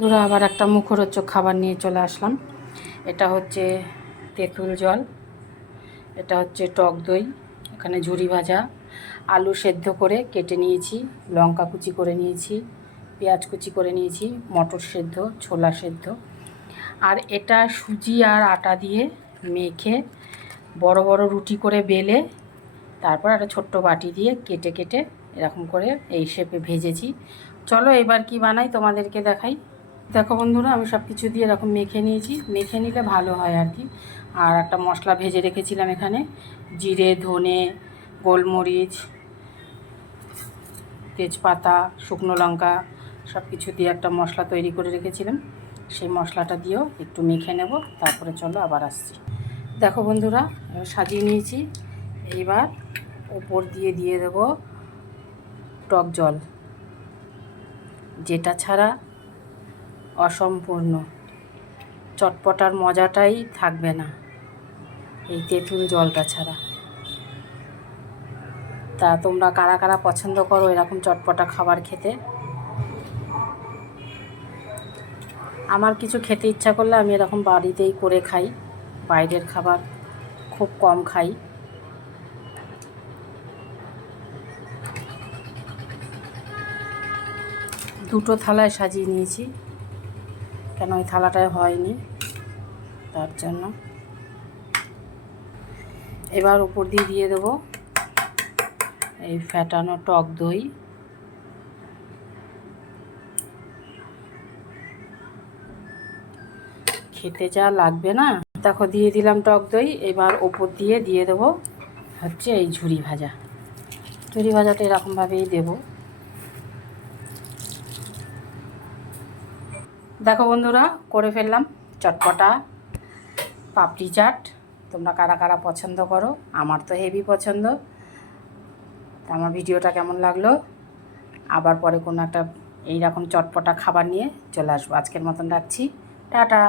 বন্ধুরা আবার একটা মুখরোচক খাবার নিয়ে চলে আসলাম। এটা হচ্ছে তেঁতুল জল, এটা হচ্ছে টক দই, এখানে ঝুরি ভাজা, আলু সেদ্ধ করে কেটে নিয়েছি, লঙ্কা কুচি করে নিয়েছি, পেঁয়াজ কুচি করে নিয়েছি, মটর সেদ্ধ, ছোলা সেদ্ধ। আর এটা সুজি আর আটা দিয়ে মেখে বড় বড় রুটি করে বেলে তারপর একটা ছোট্ট বাটি দিয়ে কেটে কেটে এরকম করে এই শেপে ভেজেছি। চলো এবার কি বানাই তোমাদেরকে দেখাই। দেখো বন্ধুরা, আমি সব কিছু দিয়ে এরকম মেখে নিয়েছি, মেখে নিলে ভালো হয় আর কি। আর একটা মশলা ভেজে রেখেছিলাম এখানে, জিরে, ধনে, গোলমরিচ, তেজপাতা, শুকনো লঙ্কা সব কিছু দিয়ে একটা মশলা তৈরি করে রেখেছিলাম। সেই মশলাটা দিয়েও একটু মেখে নেব, তারপরে চলো আবার আসছি। দেখো বন্ধুরা, সাজিয়ে নিয়েছি। এইবার ওপর দিয়ে দিয়ে দেব টক জল, যেটা ছাড়া অসম্পূর্ণ, চটপটার মজাটাই থাকবে না এই তেঁতুল জলটা ছাড়া। তা তোমরা কারা কারা পছন্দ করো এরকম চটপটা খাবার খেতে? আমার কিছু খেতে ইচ্ছা করলে আমি এরকম বাড়িতেই করে খাই, বাইরের খাবার খুব কম খাই। দুটো থালায় সাজিয়ে নিয়েছি, কেন ওই থালাটায় হয়নি তার জন্য। এবার উপর দিয়ে দিয়ে দেবো এই ফ্যাটানো টক দই। খেতে যা লাগবে না, দেখো দিয়ে দিলাম টক দই। এবার ওপর দিয়ে দিয়ে দেবো হচ্ছে এই ঝুরি ভাজা। ঝুরি ভাজাটা এরকমভাবেই দেবো। দেখো বন্ধুরা, করে ফেললাম চটপটা পাপড়ি চাট। তোমরা কারা কারা পছন্দ করো? আমার তো হেভি পছন্দ। তা আমার ভিডিওটা কেমন লাগলো? আবার পরে কোনো একটা এইরকম চটপটা খাবার নিয়ে চলে আসবো। আজকের মতন রাখছি, টাটা।